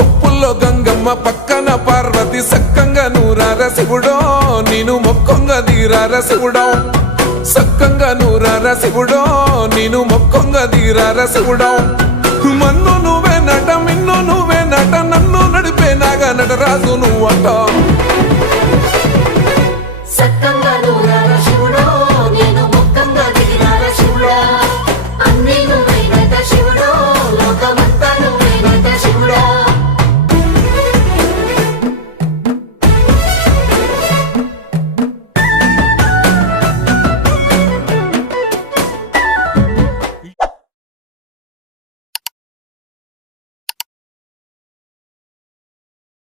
కొప్పుల్లో గంగమ్మ పక్కన పార్వతి సక్కంగా నూరార శివుడో నేను మొక్కంగా దీరార శివుడో సక్కంగా నూరార శివుడో నేను మొక్కంగా దీరార శివుడో మన్ను నువ్వే నట మిన్ను నువ్వే నట నన్ను నడిపే నాగా నటరాజు నువ్వట